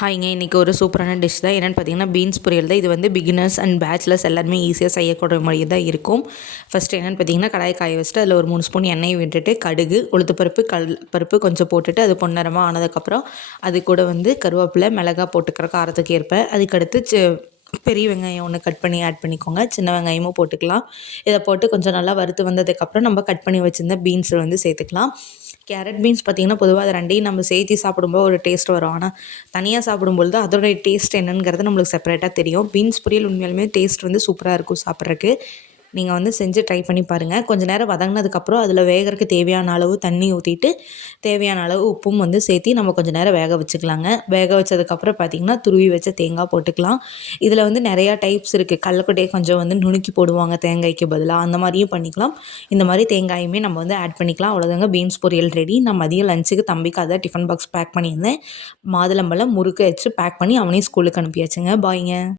ஹாய்ங்க. இன்றைக்கி ஒரு சூப்பரான டிஷ் தான். என்னென்னு பார்த்தீங்கன்னா, பீன்ஸ் பொரியல் தான். இது வந்து பிகினர்ஸ் அண்ட் பேச்சுலர்ஸ் எல்லாருமே ஈஸியாக செய்யக்கூடிய மாதிரி தான் இருக்கும். ஃபஸ்ட்டு என்னென்னு பார்த்தீங்கன்னா, கடாயை காய வச்சுட்டு அதில் ஒரு 3 ஸ்பூன் எண்ணெய் விட்டுட்டு கடுகு, உளுத்தப்பருப்பு, பருப்பு கொஞ்சம் போட்டுட்டு அது பொன்னிறமாக ஆனதுக்கப்புறம் அது கூட வந்து கருவேப்பிலை, மிளகா போட்டுக்கிற காரத்துக்கு ஏற்ப. அதுக்கடுத்து பெரிய வெங்காயம் ஒன்று கட் பண்ணி ஆட் பண்ணிக்கோங்க. சின்ன வெங்காயமும் போட்டுக்கலாம். இதை போட்டு கொஞ்சம் நல்லா வறுத்து வந்ததுக்கப்புறம் நம்ம கட் பண்ணி வச்சுருந்த பீன்ஸை வந்து சேர்த்துக்கலாம். கேரட், பீன்ஸ் பார்த்திங்கன்னா பொதுவாக அது ரெண்டையும் நம்ம சேர்த்து சாப்பிடும்போது ஒரு டேஸ்ட் வரும். ஆனால் தனியாக சாப்பிடும்பொழுது அதோடைய டேஸ்ட் என்னங்கிறது நம்மளுக்கு செப்பரேட்டாக தெரியும். பீன்ஸ் பொரியல் உண்மையாலுமே டேஸ்ட் வந்து சூப்பராக இருக்கும் சாப்பிட்றதுக்கு. நீங்கள் வந்து செஞ்சு ட்ரை பண்ணி பாருங்கள். கொஞ்சம் நேரம் வதங்கினதுக்கப்புறம் அதில் வேகிறதுக்கு தேவையான அளவு தண்ணி ஊற்றிட்டு தேவையான அளவு உப்பும் வந்து சேர்த்து நம்ம கொஞ்சம் நேரம் வேக வச்சுக்கலாங்க. வேக வச்சதுக்கப்புறம் பார்த்திங்கன்னா துருவி வச்ச தேங்காய் போட்டுக்கலாம். இதில் வந்து நிறையா டைப்ஸ் இருக்குது. கடலக்கொட்டையை கொஞ்சம் வந்து நுணுக்கி போடுவாங்க தேங்காய்க்கு பதிலாக. அந்த மாதிரியும் பண்ணிக்கலாம். இந்த மாதிரி தேங்காயுமே நம்ம வந்து ஆட் பண்ணிக்கலாம். அவ்வளோதாங்க, பீன்ஸ் பொரியல் ரெடி. நான் மதியம் லஞ்சுக்கு தம்பிக்கு அதான் டிஃபன் பாக்ஸ் பேக் பண்ணியிருந்தேன். மாதுளம்பழம், முறுக்கு வச்சு பேக் பண்ணி அவனையும் ஸ்கூலுக்கு அனுப்பியாச்சுங்க. பாய்ங்க.